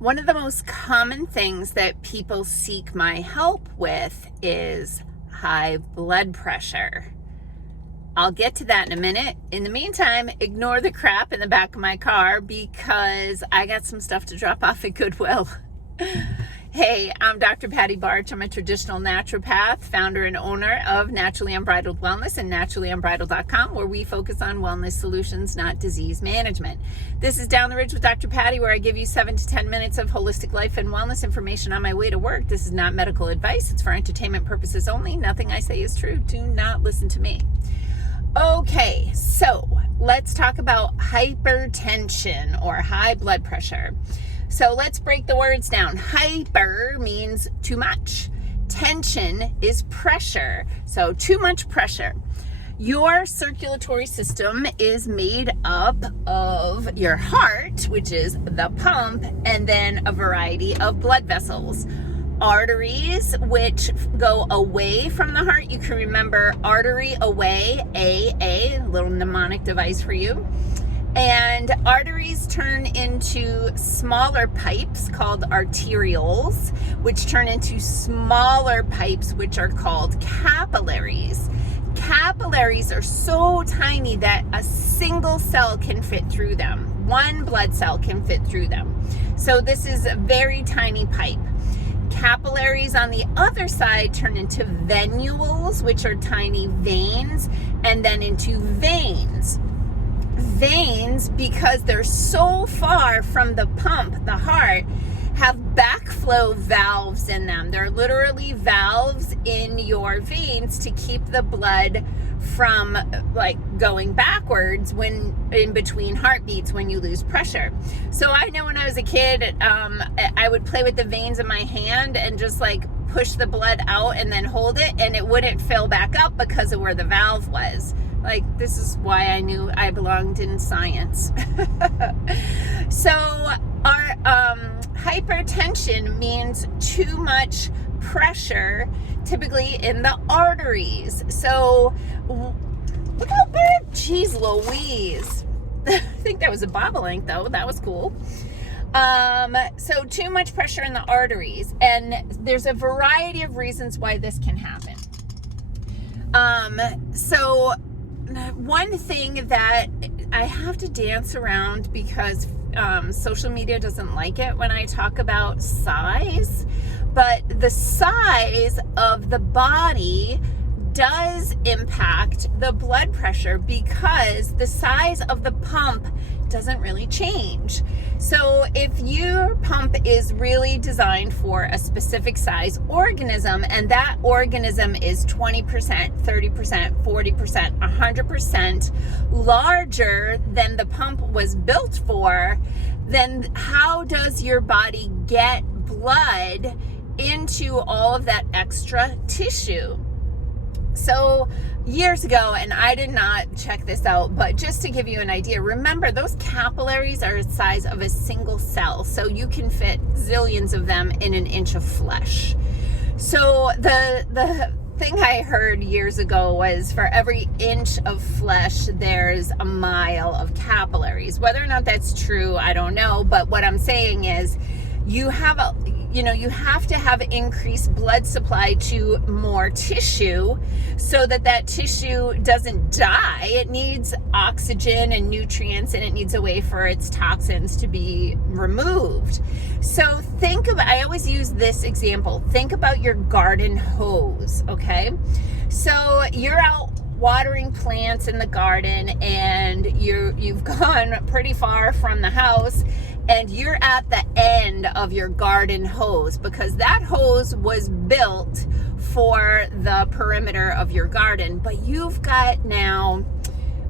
One of the most common things that people seek my help with is high blood pressure. I'll get to that in a minute. In the meantime, ignore the crap in the back of my car because I got some stuff to drop off at Goodwill. Hey, I'm Dr. Patty Barch. I'm a traditional naturopath, founder and owner of Naturally Unbridled Wellness and naturallyunbridled.com, where we focus on wellness solutions, not disease management. This is Down the Ridge with Dr. Patty, where I give you 7 to 10 minutes of holistic life and wellness information on my way to work. This is not medical advice. It's for entertainment purposes only. Nothing I say is true. Do not listen to me. Okay, so let's talk about hypertension or high blood pressure. So let's break the words down. Hyper means too much. Tension is pressure. So too much pressure. Your circulatory system is made up of your heart, which is the pump, and then a variety of blood vessels. Arteries, which go away from the heart. You can remember artery away, AA, little mnemonic device for you. And arteries turn into smaller pipes called arterioles, which turn into smaller pipes, which are called capillaries. Capillaries are so tiny that a single cell can fit through them. One blood cell can fit through them. So this is a very tiny pipe. Capillaries on the other side turn into venules, which are tiny veins, and then into veins. Veins, because they're so far from the pump, the heart, have backflow valves in them. They're literally valves in your veins to keep the blood from going backwards when in between heartbeats when you lose pressure. So I know when I was a kid, I would play with the veins in my hand and just push the blood out and then hold it, and it wouldn't fill back up because of where the valve was. This is why I knew I belonged in science. So our hypertension means too much pressure, typically in the arteries. So look how big, geez Louise. I think that was a bobolink though. That was cool. So too much pressure in the arteries, and there's a variety of reasons why this can happen. So one thing that I have to dance around because social media doesn't like it when I talk about size, but the size of the body does impact the blood pressure because the size of the pump doesn't really change. So if your pump is really designed for a specific size organism, and that organism is 20%, 30%, 40%, 100% larger than the pump was built for, then how does your body get blood into all of that extra tissue? So years ago, and I did not check this out, but just to give you an idea, remember those capillaries are the size of a single cell. So you can fit zillions of them in an inch of flesh. So the thing I heard years ago was for every inch of flesh, there's a mile of capillaries. Whether or not that's true, I don't know. But what I'm saying is you have to have increased blood supply to more tissue so that tissue doesn't die. It needs oxygen and nutrients, and it needs a way for its toxins to be removed. So I always use this example. Think about your garden hose, okay? So you're out watering plants in the garden, and you've gone pretty far from the house, and you're at the end of your garden hose because that hose was built for the perimeter of your garden, but you've got now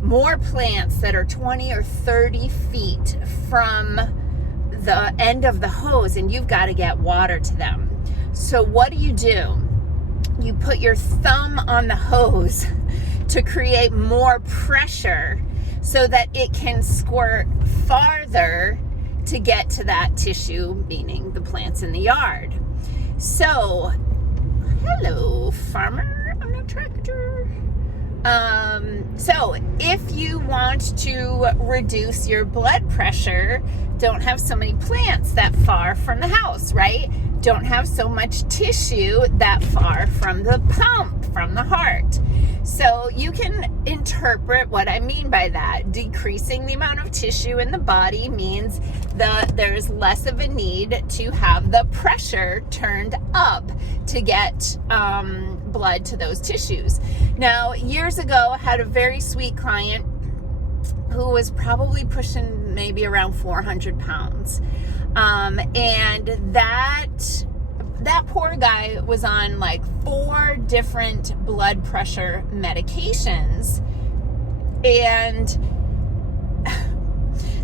more plants that are 20 or 30 feet from the end of the hose, and you've got to get water to them. So what do? You put your thumb on the hose to create more pressure so that it can squirt farther to get to that tissue, meaning the plants in the yard. So, hello, farmer on a tractor. So if you want to reduce your blood pressure, don't have so many plants that far from the house, right? Don't have so much tissue that far from the pump, from the heart. So you can interpret what I mean by that. Decreasing the amount of tissue in the body means there's less of a need to have the pressure turned up to get blood to those tissues. Now, years ago, I had a very sweet client who was probably pushing maybe around 400 pounds. And that poor guy was on like 4 different blood pressure medications and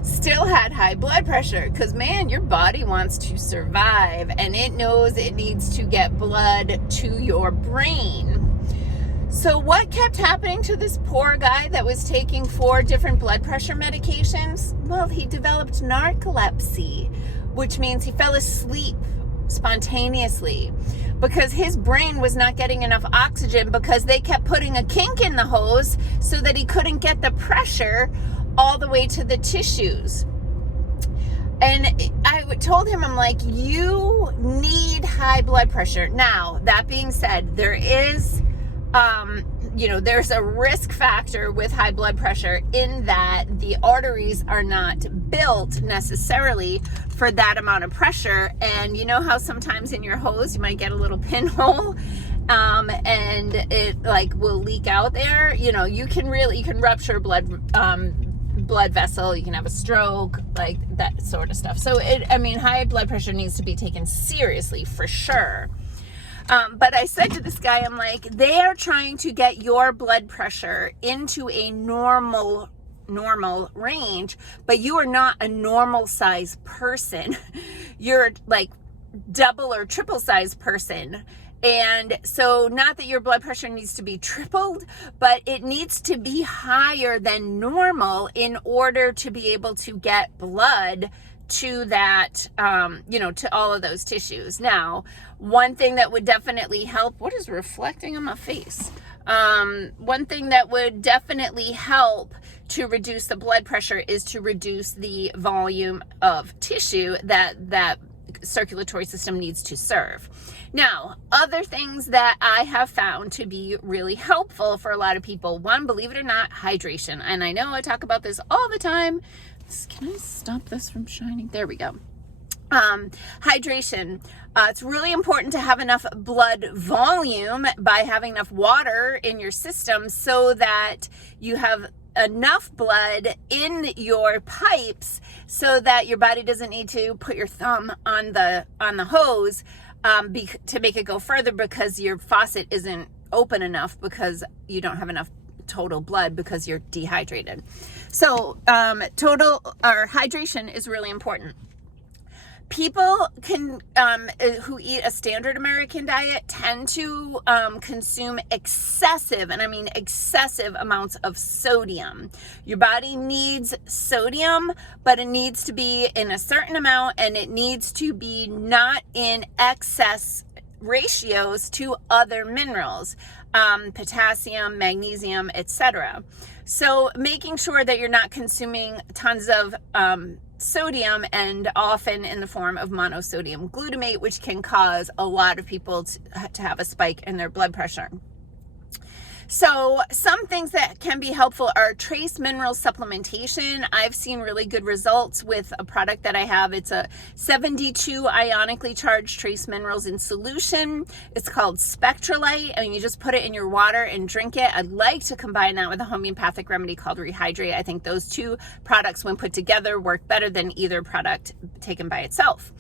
still had high blood pressure, because man, your body wants to survive and it knows it needs to get blood to your brain. So what kept happening to this poor guy that was taking 4 different blood pressure medications? Well, he developed narcolepsy, which means he fell asleep spontaneously because his brain was not getting enough oxygen, because they kept putting a kink in the hose so that he couldn't get the pressure all the way to the tissues. And I told him, I'm like, you need high blood pressure. Now, that being said, there is there's a risk factor with high blood pressure in that the arteries are not built necessarily for that amount of pressure. And you know how sometimes in your hose you might get a little pinhole and it like will leak out there. You can rupture blood vessel, you can have a stroke, like that sort of stuff. So high blood pressure needs to be taken seriously for sure. But I said to this guy, I'm like, they are trying to get your blood pressure into a normal range, but you are not a normal size person. You're like double or triple size person. And so not that your blood pressure needs to be tripled, but it needs to be higher than normal in order to be able to get blood to that, to all of those tissues. Now, one thing that would definitely help, what is reflecting on my face? One thing that would definitely help to reduce the blood pressure is to reduce the volume of tissue that circulatory system needs to serve. Now, other things that I have found to be really helpful for a lot of people, one, believe it or not, hydration. And I know I talk about this all the time. Can I stop this from shining? There we go. Hydration. It's really important to have enough blood volume by having enough water in your system so that you have enough blood in your pipes so that your body doesn't need to put your thumb on the hose to make it go further, because your faucet isn't open enough because you don't have enough total blood because you're dehydrated. So hydration is really important. People who eat a standard American diet tend to consume excessive, and I mean excessive amounts of sodium. Your body needs sodium, but it needs to be in a certain amount, and it needs to be not in excess ratios to other minerals, potassium, magnesium, etc. So making sure that you're not consuming tons of sodium, and often in the form of monosodium glutamate, which can cause a lot of people to have a spike in their blood pressure. So some things that can be helpful are trace mineral supplementation. I've seen really good results with a product that I have. It's a 72 ionically charged trace minerals in solution. It's called Spectralite, and you just put it in your water and drink it. I'd like to combine that with a homeopathic remedy called Rehydrate. I think those two products, when put together, work better than either product taken by itself.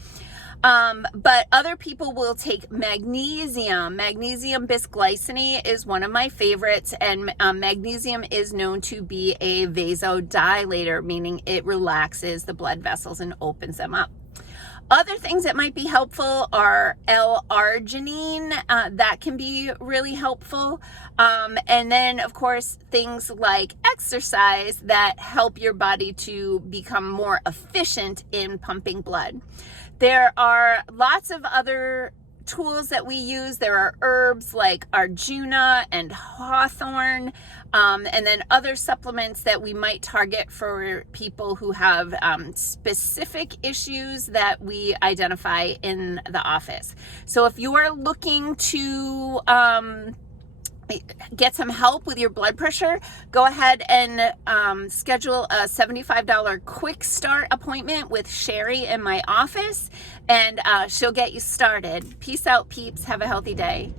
But other people will take magnesium. Magnesium bisglycinate is one of my favorites, and magnesium is known to be a vasodilator, meaning it relaxes the blood vessels and opens them up. Other things that might be helpful are L-arginine. That can be really helpful. And then, of course, things like exercise that help your body to become more efficient in pumping blood. There are lots of other tools that we use. There are herbs like Arjuna and hawthorn, and then other supplements that we might target for people who have specific issues that we identify in the office. So if you are looking to get some help with your blood pressure, go ahead and schedule a $75 quick start appointment with Sherry in my office, and she'll get you started. Peace out, peeps. Have a healthy day.